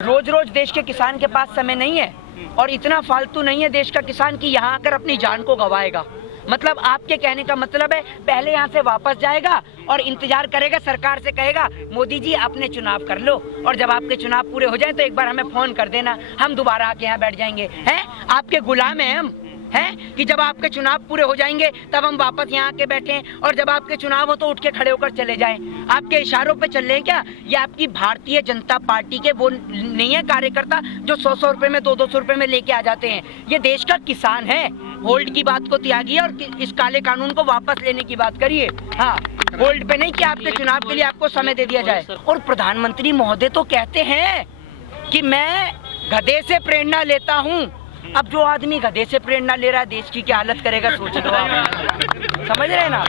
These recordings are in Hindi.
रोज रोज देश के किसान के पास समय नहीं है और इतना फालतू नहीं है देश का किसान कि यहाँ आकर अपनी जान को गंवाएगा। मतलब आपके कहने का मतलब है पहले यहाँ से वापस जाएगा और इंतजार करेगा, सरकार से कहेगा मोदी जी अपने चुनाव कर लो और जब आपके चुनाव पूरे हो जाए तो एक बार हमें फोन कर देना, हम दोबारा आके यहाँ बैठ जाएंगे। हैं आपके गुलाम हैं हम, हैं कि जब आपके चुनाव पूरे हो जाएंगे तब हम वापस यहाँ आके बैठें और जब आपके चुनाव हो तो उठ के खड़े होकर चले जाएं। आपके इशारों पे चल रहे हैं क्या? ये आपकी भारतीय जनता पार्टी के वो नहीं है कार्यकर्ता जो 100-100 रुपए में 200-200 रुपए में लेके आ जाते हैं। ये देश का किसान है। होल्ड की बात को त्यागिए और इस काले कानून को वापस लेने की बात करिए। हाँ, होल्ड पे नहीं कि आपके चुनाव के लिए आपको समय दे दिया जाए। और प्रधानमंत्री महोदय तो कहते हैं कि मैं गधे से प्रेरणा लेता हूँ। अब जो आदमी गधे से प्रेरणा ले रहा है देश की क्या हालत करेगा सोच लो आप। समझ रहे हैं ना?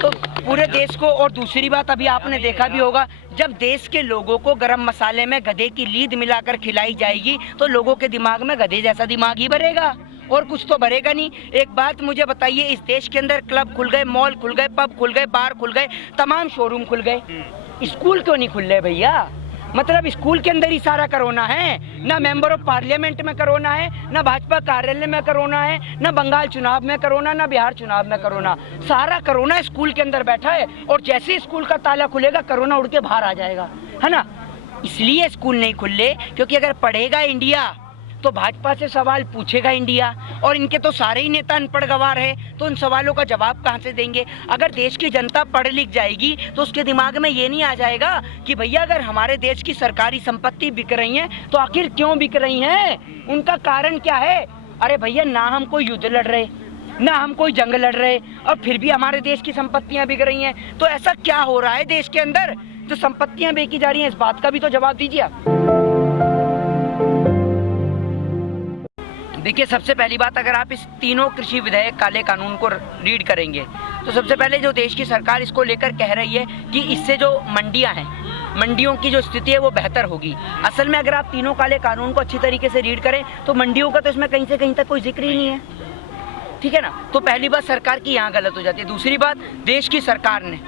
तो पूरे देश को। और दूसरी बात अभी आपने देखा भी होगा, जब देश के लोगों को गरम मसाले में गधे की लीद मिलाकर खिलाई जाएगी तो लोगों के दिमाग में गधे जैसा दिमाग ही भरेगा और कुछ तो भरेगा नहीं। एक बात मुझे बताइए, इस देश के अंदर क्लब खुल गए, मॉल खुल गए, पब खुल गए, बार खुल गए, तमाम शोरूम खुल गए, स्कूल क्यों नहीं खुल रहे भैया? मतलब स्कूल के अंदर ही सारा कोरोना है। ना मेंबर ऑफ पार्लियामेंट में कोरोना है, ना भाजपा कार्यालय में कोरोना है, ना बंगाल चुनाव में कोरोना, ना बिहार चुनाव में कोरोना। सारा कोरोना स्कूल के अंदर बैठा है और जैसे ही स्कूल का ताला खुलेगा कोरोना उड़ के बाहर आ जाएगा, है ना? इसलिए स्कूल नहीं खुले क्योंकि अगर पढ़ेगा इंडिया तो भाजपा से सवाल पूछेगा इंडिया और इनके तो सारे ही नेता अनपढ़ गवार है, तो उन सवालों का जवाब कहाँ से देंगे? अगर देश की जनता पढ़ लिख जाएगी तो उसके दिमाग में ये नहीं आ जाएगा कि भैया अगर हमारे देश की सरकारी संपत्ति बिक रही है तो आखिर क्यों बिक रही है, उनका कारण क्या है? अरे भैया, ना हम कोई युद्ध लड़ रहे, ना हम कोई जंग लड़ रहे और फिर भी हमारे देश की संपत्तियां बिक रही हैं। तो ऐसा क्या हो रहा है देश के अंदर जो संपत्तियां बेची जा रही हैं? इस बात का भी तो जवाब दीजिए आप। देखिए, सबसे पहली बात, अगर आप इस तीनों कृषि विधेयक काले कानून को रीड करेंगे तो सबसे पहले जो देश की सरकार इसको लेकर कह रही है कि इससे जो मंडियां हैं, मंडियों की जो स्थिति है वो बेहतर होगी। असल में अगर आप तीनों काले कानून को अच्छी तरीके से रीड करें तो मंडियों का तो इसमें कहीं से कहीं तक कोई जिक्र ही नहीं है, ठीक है ना? तो पहली बात सरकार की यहाँ गलत हो जाती है। दूसरी बात, देश की सरकार ने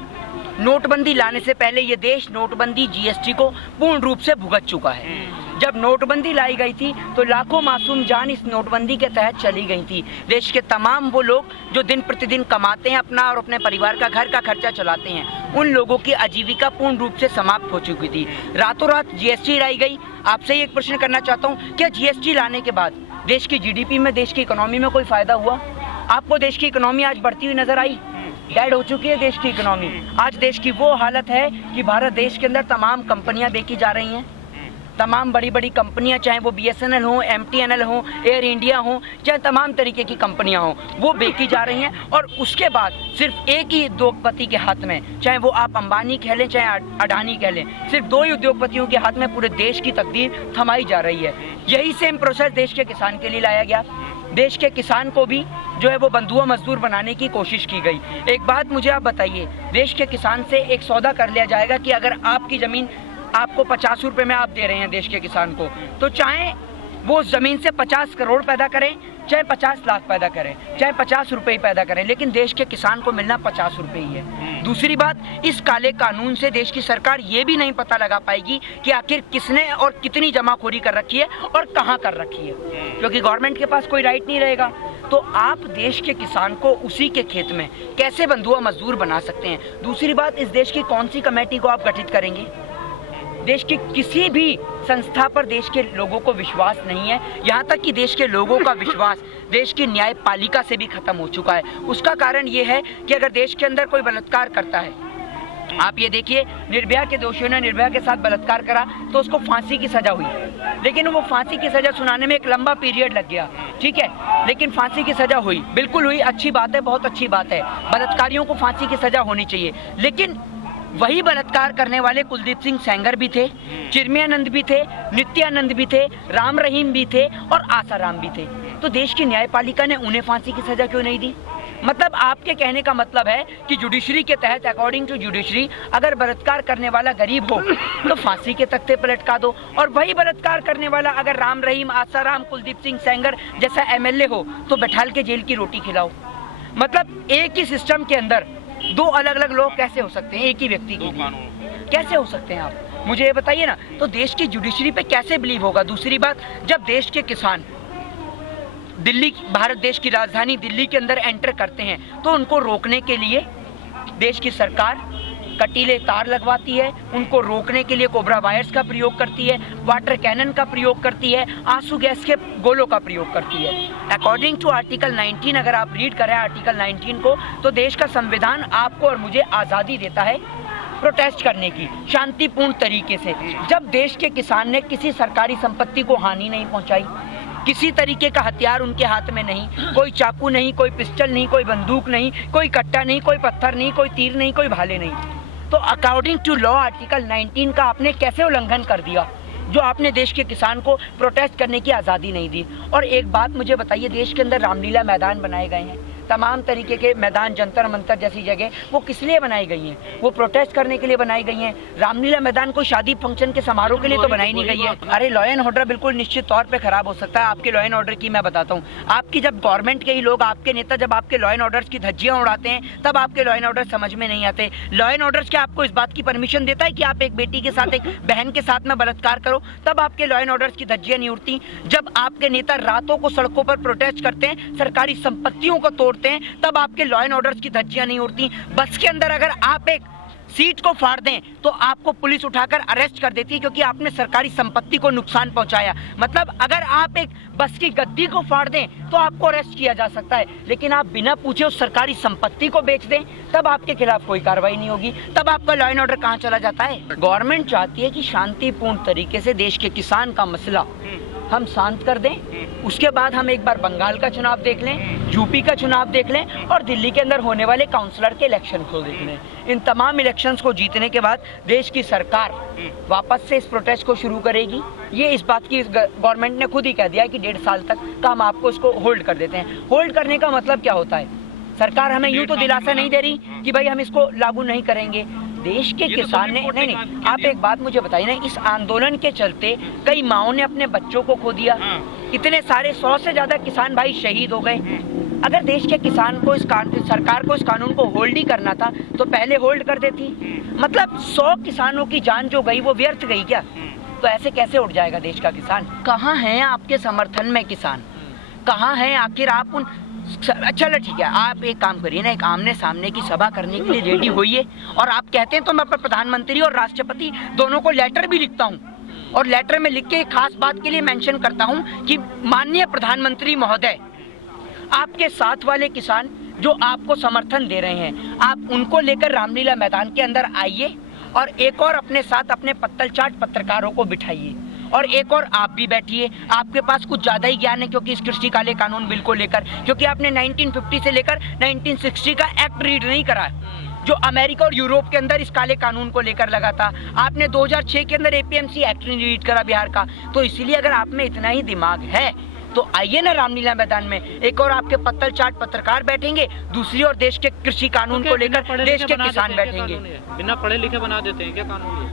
नोटबंदी लाने से पहले ये देश नोटबंदी जीएसटी को पूर्ण रूप से भुगत चुका है। जब नोटबंदी लाई गई थी तो लाखों मासूम जान इस नोटबंदी के तहत चली गई थी। देश के तमाम वो लोग जो दिन प्रतिदिन कमाते हैं अपना और अपने परिवार का घर का खर्चा चलाते हैं, उन लोगों की आजीविका पूर्ण रूप से समाप्त हो चुकी थी। रातों रात जीएसटी लाई गई। आपसे एक प्रश्न करना चाहता हूँ, क्या जीएसटी लाने के बाद देश की जीडीपी में, देश की इकोनॉमी में कोई फायदा हुआ? आपको देश की इकोनॉमी आज बढ़ती हुई नजर आई? डेड हो चुकी है देश की इकोनॉमी। आज देश की वो हालत है कि भारत देश के अंदर तमाम कंपनियां बेची जा रही हैं। तमाम बड़ी बड़ी कंपनियां, चाहे वो बीएसएनएल हो, एमटीएनएल हो, एयर इंडिया हो, चाहे तमाम तरीके की कंपनियां हो, वो बेची जा रही हैं। और उसके बाद सिर्फ एक ही उद्योगपति के हाथ में, चाहे वो आप अंबानी कह लें चाहे अडानी कह लें, सिर्फ दो ही उद्योगपतियों के हाथ में पूरे देश की तकदीर थमाई जा रही है। यही सेम प्रोसेस देश के किसान के लिए लाया गया। देश के किसान को भी जो है वो बंधुआ मजदूर बनाने की कोशिश की गई। एक बात मुझे आप बताइए, देश के किसान से एक सौदा कर लिया जाएगा कि अगर आपकी ज़मीन आपको 50 रुपये में आप दे रहे हैं देश के किसान को, तो चाहे वो उस ज़मीन से 50 करोड़ पैदा करें, चाहे 50 लाख पैदा करें, चाहे 50 रुपये ही पैदा करें, लेकिन देश के किसान को मिलना 50 रुपये ही है। दूसरी बात, इस काले कानून से देश की सरकार ये भी नहीं पता लगा पाएगी कि आखिर किसने और कितनी जमाखोरी कर रखी है और कहाँ कर रखी है, क्योंकि गवर्नमेंट के पास कोई राइट नहीं रहेगा। तो आप देश के किसान को उसी के खेत में कैसे बंधुआ मजदूर बना सकते हैं? दूसरी बात, इस देश की कौन सी कमेटी को आप गठित करेंगे? देश की किसी भी संस्था पर देश के लोगों को विश्वास नहीं है। यहाँ तक कि देश के लोगों का विश्वास देश की न्यायपालिका से भी खत्म हो चुका है। उसका कारण ये है कि अगर देश के अंदर कोई बलात्कार करता है, आप ये देखिए, निर्भया के दोषियों ने निर्भया के साथ बलात्कार करा तो उसको फांसी की सजा हुई, लेकिन वो फांसी की सजा सुनाने में एक लंबा पीरियड लग गया, ठीक है, लेकिन फांसी की सजा हुई, बिल्कुल हुई, अच्छी बात है, बहुत अच्छी बात है। बलात्कारियों को फांसी की सजा होनी चाहिए, लेकिन वही बलात्कार करने वाले कुलदीप सिंह सेंगर भी थे, चिन्मयानंद भी थे, नित्यानंद भी थे, राम रहीम भी थे और आसाराम भी थे। तो देश की न्यायपालिका ने उन्हें फांसी की सजा क्यों नहीं दी? मतलब आपके कहने का मतलब है कि जुडिशरी के तहत, अकॉर्डिंग टू जुडिशरी, अगर बलात्कार करने वाला गरीब हो तो फांसी के तख्ते पर लटका दो, और वही बलात्कार करने वाला अगर राम रहीम, आसाराम, कुलदीप सिंह सेंगर जैसा एमएलए हो तो बैठाल के जेल की रोटी खिलाओ। मतलब एक ही सिस्टम के अंदर दो अलग अलग लोग कैसे हो सकते हैं? एक ही व्यक्ति के लिए कैसे हो सकते हैं आप? मुझे ये बताइए ना, तो देश की जुडिशरी पे कैसे बिलीव होगा? दूसरी बात, जब देश के किसान दिल्ली, भारत देश की राजधानी दिल्ली के अंदर एंटर करते हैं तो उनको रोकने के लिए देश की सरकार कटीले तार लगवाती है, उनको रोकने के लिए कोबरा वायर्स का प्रयोग करती है, वाटर कैनन का प्रयोग करती है, आंसू गैस के गोलों का प्रयोग करती है। अकॉर्डिंग टू आर्टिकल 19, अगर आप रीड करें आर्टिकल 19 को, तो देश का संविधान आपको और मुझे आज़ादी देता है प्रोटेस्ट करने की शांतिपूर्ण तरीके से। जब देश के किसान ने किसी सरकारी संपत्ति को हानि नहीं पहुंचाई, किसी तरीके का हथियार उनके हाथ में नहीं, कोई चाकू नहीं, कोई पिस्टल नहीं, कोई बंदूक नहीं, कोई कट्टा नहीं, कोई पत्थर नहीं, कोई तीर नहीं, कोई भाले नहीं, तो अकॉर्डिंग टू लॉ आर्टिकल 19 का आपने कैसे उल्लंघन कर दिया, जो आपने देश के किसान को प्रोटेस्ट करने की आज़ादी नहीं दी। और एक बात मुझे बताइए, देश के अंदर रामलीला मैदान बनाए गए हैं, तमाम तरीके के मैदान, जंतर मंतर जैसी जगह, वो किस लिए बनाई गई हैं? वो प्रोटेस्ट करने के लिए बनाई गई हैं। रामलीला मैदान कोई शादी फंक्शन के समारोह के लिए तो बनाई नहीं गई है। अरे लॉ एंड ऑर्डर बिल्कुल निश्चित तौर पे खराब हो सकता है। आपके लॉ एंड ऑर्डर की मैं बताता हूँ, आपकी जब गवर्नमेंट के ही लोग, आपके नेता जब आपके लॉ एंड ऑर्डर की धज्जियां उड़ाते हैं, तब आपके लॉ एंड ऑर्डर समझ में नहीं आते। लॉ एंड ऑर्डर क्या आपको इस बात की परमिशन देता है कि आप एक बेटी के साथ, एक बहन के साथ में बलात्कार करो? तब आपके लॉ एंड ऑर्डर की धज्जियां नहीं उड़ती। जब आपके नेता रातों को सड़कों पर प्रोटेस्ट करते हैं, सरकारी संपत्तियों को तोड़ते हैं, तब आपके लॉ एंड ऑर्डर की धज्जियां नहीं उड़ती। बस के अंदर अगर आप एक सीट को फाड़ दें तो आपको पुलिस उठाकर अरेस्ट कर देती है, क्योंकि आपने सरकारी संपत्ति को नुकसान पहुंचाया। मतलब अगर आप एक बस की गद्दी को फाड़ दें तो आपको अरेस्ट किया जा सकता है, लेकिन आप बिना पूछे उस सरकारी संपत्ति को बेच दें, तब आपके खिलाफ कोई कार्रवाई नहीं होगी। तब आपका लॉ एंड ऑर्डर कहां चला जाता है? गवर्नमेंट चाहती है कि शांतिपूर्ण तरीके से देश के किसान का मसला हम शांत कर दें, उसके बाद हम एक बार बंगाल का चुनाव देख लें, यूपी का चुनाव देख लें और दिल्ली के अंदर होने वाले काउंसलर के इलेक्शन को देख लें। इन तमाम इलेक्शंस को जीतने के बाद देश की सरकार वापस से इस प्रोटेस्ट को शुरू करेगी। ये इस बात की गवर्नमेंट ने खुद ही कह दिया कि 1.5 साल तक का हम आपको इसको होल्ड कर देते हैं। होल्ड करने का मतलब क्या होता है? सरकार हमें यूं तो दिलासा नहीं दे रही कि भाई हम इसको लागू नहीं करेंगे। देश के किसान ने, नहीं, आप एक बात मुझे बताइए ना, इस आंदोलन के चलते कई माओं ने अपने बच्चों को खो दिया, इतने सारे 100 से ज्यादा किसान भाई शहीद हो गए। अगर देश के किसान को सरकार को इस कानून को होल्ड ही करना था तो पहले होल्ड कर देती। मतलब 100 किसानों की जान जो गई वो व्यर्थ गई क्या? तो ऐसे कैसे उठ जाएगा देश का किसान? कहाँ हैं आपके समर्थन में किसान? कहाँ हैं आखिर आप उन? चलो ठीक है, आप एक काम करिए ना, एक आमने सामने की सभा करने के लिए रेडी होइए, और आप कहते हैं तो मैं प्रधानमंत्री और राष्ट्रपति दोनों को लेटर भी लिखता हूँ, और लेटर में लिख के एक खास बात के लिए मेंशन करता हूँ कि माननीय प्रधानमंत्री महोदय, आपके साथ वाले किसान जो आपको समर्थन दे रहे हैं, आप उनको लेकर रामलीला मैदान के अंदर आइए और एक और अपने साथ अपने पत्तल चाट पत्रकारों को बिठाइए, और एक और आप भी बैठिए। आपके पास कुछ ज्यादा ही ज्ञान है क्योंकि इस कृषि काले कानून बिल को लेकर, क्योंकि आपने 1950 से लेकर 1960 का एक्ट रीड नहीं करा है जो अमेरिका और यूरोप के अंदर इस काले कानून को लेकर लगा था। आपने 2006 के अंदर एपीएमसी एक्ट नहीं रीड करा बिहार का। तो इसीलिए अगर आप में इतना ही दिमाग है तो आइए ना रामलीला मैदान में, एक और आपके पत्तल चाट पत्रकार बैठेंगे, दूसरी ओर देश के कृषि कानून को लेकर देश के किसान बैठेंगे। बिना पढ़े लिखे बना देते हैं क्या कानून?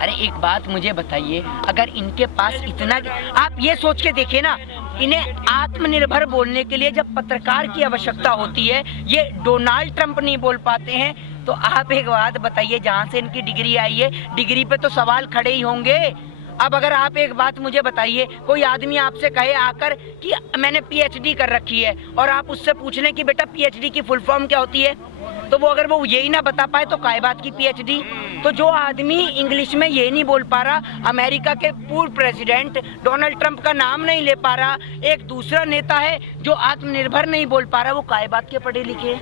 अरे एक बात मुझे बताइए, अगर इनके पास इतना, आप ये सोच के देखिए ना, इन्हें आत्मनिर्भर बोलने के लिए जब पत्रकार की आवश्यकता होती है, ये डोनाल्ड ट्रंप नहीं बोल पाते हैं, तो आप एक बात बताइए, जहाँ से इनकी डिग्री आई है, डिग्री पे तो सवाल खड़े ही होंगे। अब अगर आप एक बात मुझे बताइए, कोई आदमी आपसे कहे आकर कि मैंने पीएचडी कर रखी है, और आप उससे पूछ लें कि बेटा पीएचडी की फुल फॉर्म क्या होती है, तो वो अगर वो यही ना बता पाए तो काय बात की पीएचडी। तो जो आदमी इंग्लिश में ये नहीं बोल पा रहा, अमेरिका के पूर्व प्रेसिडेंट डोनाल्ड ट्रंप का नाम नहीं ले पा रहा, एक दूसरा नेता है जो आत्मनिर्भर नहीं बोल पा रहा, वो काय बात के पढ़े लिखे।